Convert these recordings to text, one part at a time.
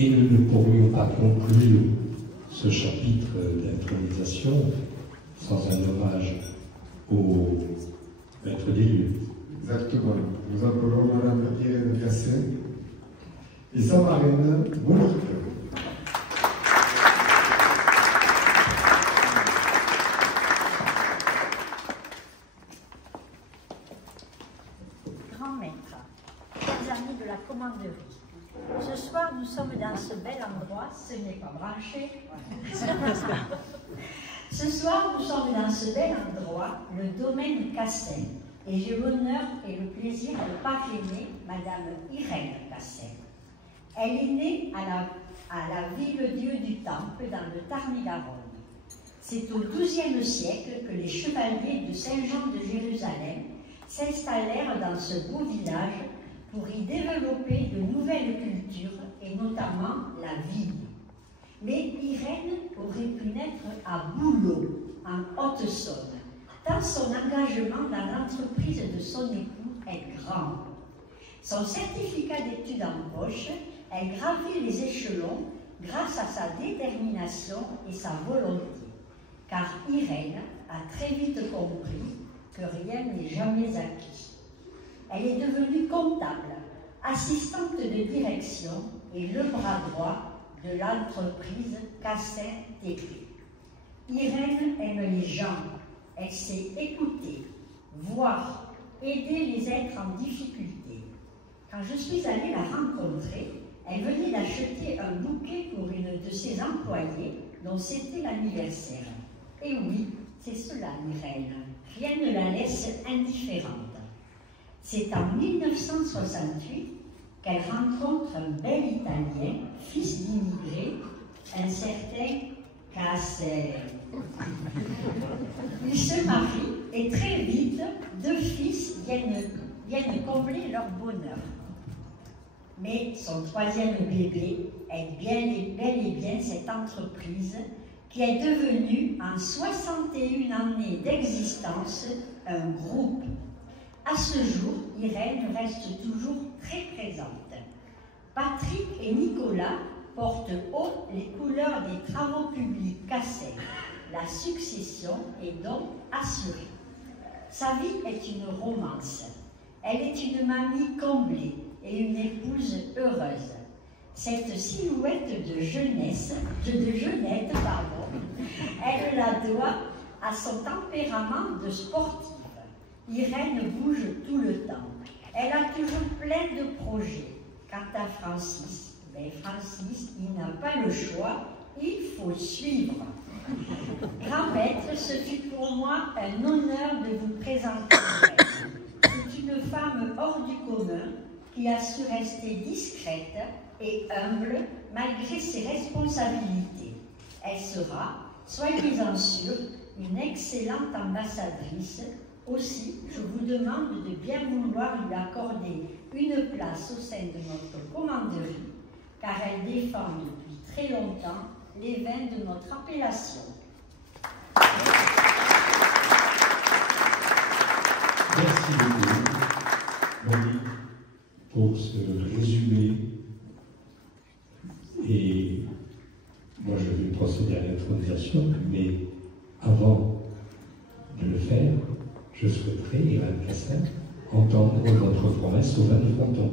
Et nous ne pourrions pas conclure ce chapitre d'intronisation sans un hommage au maître des lieux. Exactement. Nous appelons Madame Irène Cassin et sa marraine Monique. Grand maître, chers amis de la commanderie, ce soir nous sommes dans ce bel endroit, ce n'est pas branché. Ce soir nous sommes dans ce bel endroit, le domaine Cassin, et j'ai l'honneur et le plaisir de parrainer Madame Irène Cassin. Elle est née à la ville-dieu du Temple dans le Tarn-et-Garonne. C'est au XIIe siècle que les chevaliers de Saint-Jean de Jérusalem s'installèrent dans ce beau village pour y développer de nouvelles cultures et notamment la vigne. Mais Irène aurait pu naître à Bouleau, en Haute-Saône, tant son engagement dans l'entreprise de son époux est grand. Son certificat d'études en poche, elle gravit les échelons grâce à sa détermination et sa volonté, car Irène a très vite compris que rien n'est jamais acquis. Elle est devenue comptable, assistante de direction et le bras droit de l'entreprise Cassin TP. Irène aime les gens, elle sait écouter, voir, aider les êtres en difficulté. Quand je suis allée la rencontrer, elle venait d'acheter un bouquet pour une de ses employées dont c'était l'anniversaire. Et oui, c'est cela, Irène. Rien ne la laisse indifférente. C'est en 1968 qu'elle rencontre un bel Italien, fils d'immigrés, un certain Cassin. Ils se marient et très vite, deux fils viennent combler leur bonheur. Mais son troisième bébé est bel et bien cette entreprise qui est devenue en 61 années d'existence un groupe. À ce jour, Irène reste toujours très présente. Patrick et Nicolas portent haut les couleurs des travaux publics Cassin. La succession est donc assurée. Sa vie est une romance. Elle est une mamie comblée et une épouse heureuse. Cette silhouette de jeunette, elle la doit à son tempérament de sportive. Irène bouge tout le temps. Elle a toujours plein de projets. Quant à Francis, Francis, il n'a pas le choix, il faut suivre. Grand maître, ce fut pour moi un honneur de vous présenter Irène. C'est une femme hors du commun qui a su rester discrète et humble malgré ses responsabilités. Elle sera, soyez-en sûrs, une excellente ambassadrice. Aussi, je vous demande de bien vouloir lui accorder une place au sein de notre commanderie, car elle défend depuis très longtemps les vins de notre appellation. Merci beaucoup, Monique, pour ce résumé. Et moi, je vais procéder à l'intronisation, mais avant de le faire, je souhaiterais, Irène Cassin, entendre votre promesse au vin de Fronton.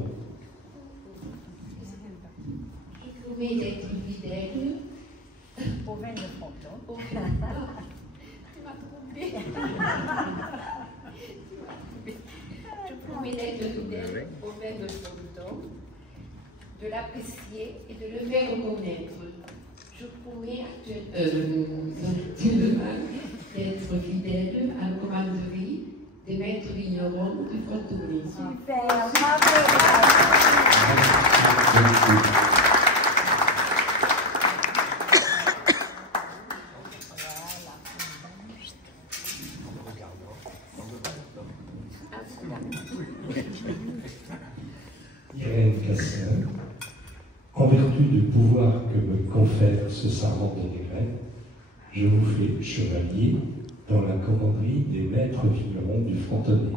Je promets d'être fidèle Au vin de Fronton. Tu m'as trompée. Je promets d'être fidèle au vin de Fronton, de l'apprécier et de le faire connaître. Je promets actuellement d'être fidèle à la commanderie des maîtres vignerons de Frontonnet. Super, bravo. Irène Cassin, en vertu du pouvoir que me confère ce sarment de Négrette, je vous fais chevalier dans la commanderie des maîtres vignerons du Frontonnet.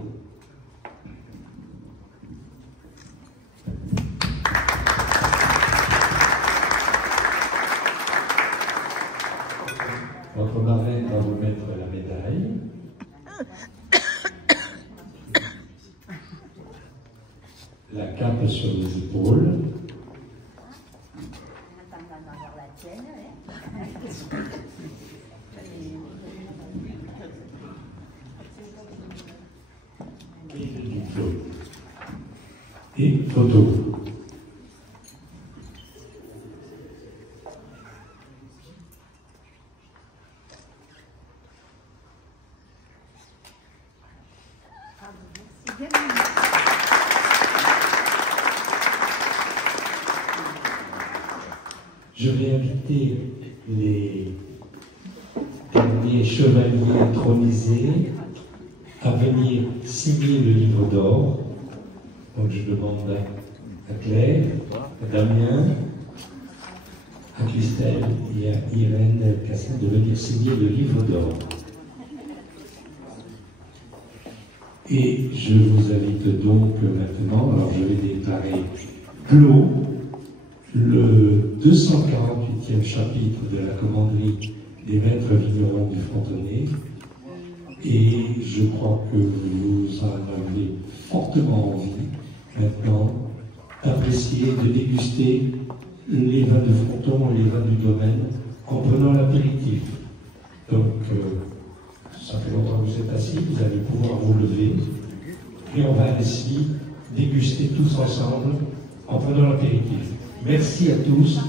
Notre marraine va vous mettre la médaille. La cape sur les épaules. Et le diplôme. Et photo. Je vais inviter les derniers chevaliers intronisés à venir signer le livre d'or. Donc je demande à Claire, à Damien, à Christelle et à Irène Cassin de venir signer le livre d'or. Et je vous invite donc maintenant, alors je vais déclarer clos le 248e chapitre de la commanderie des maîtres vignerons du Frontonnet, et je crois que vous en avez fortement envie maintenant d'apprécier, de déguster les vins de Fronton et les vins du domaine en prenant l'apéritif. Donc, ça fait longtemps que vous êtes assis, vous allez pouvoir vous lever, et on va ainsi déguster tous ensemble en prenant l'apéritif. Merci à tous.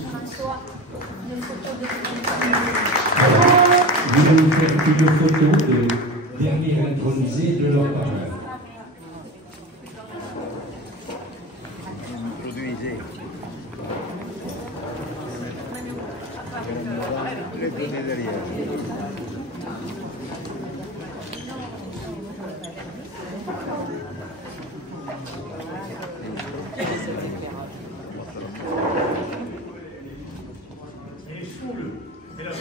Voilà. Vous allez nous faire une photo de dernier intronisé de leur parole. Et la